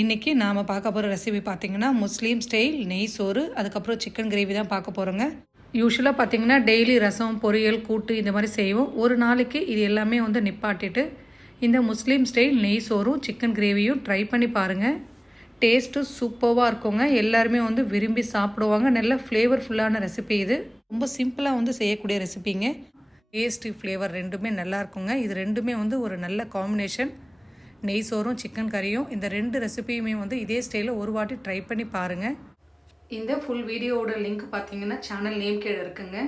இன்றைக்கி நாம் பார்க்க போகிற ரெசிபி பார்த்திங்கன்னா முஸ்லீம் ஸ்டைல் நெய் சோறு, அதுக்கப்புறம் சிக்கன் கிரேவி தான் பார்க்க போகிறோங்க. யூஸ்வலாக பார்த்திங்கன்னா டெய்லி ரசம், பொரியல், கூட்டு இந்த மாதிரி செய்வோம். ஒரு நாளைக்கு இது எல்லாமே நிப்பாட்டிட்டு இந்த முஸ்லீம் ஸ்டைல் நெய் சோறும் சிக்கன் கிரேவியும் ட்ரை பண்ணி பாருங்கள். டேஸ்ட்டு சூப்பராக இருக்குங்க. எல்லாருமே விரும்பி சாப்பிடுவாங்க. நல்ல ஃப்ளேவர்ஃபுல்லான ரெசிபி இது. ரொம்ப சிம்பிளாக செய்யக்கூடிய ரெசிபிங்க. டேஸ்ட்டு ஃப்ளேவர் ரெண்டுமே நல்லா இருக்குங்க. இது ரெண்டுமே ஒரு நல்ல காம்பினேஷன். நெய் சோறும் சிக்கன் கறியும் இந்த ரெண்டு ரெசிபியுமே இதே ஸ்டைலில் ஒரு வாட்டி ட்ரை பண்ணி பாருங்கள். இந்த ஃபுல் வீடியோவோட லிங்க் பார்த்தீங்கன்னா சேனல் நேம் கீழே இருக்குங்க.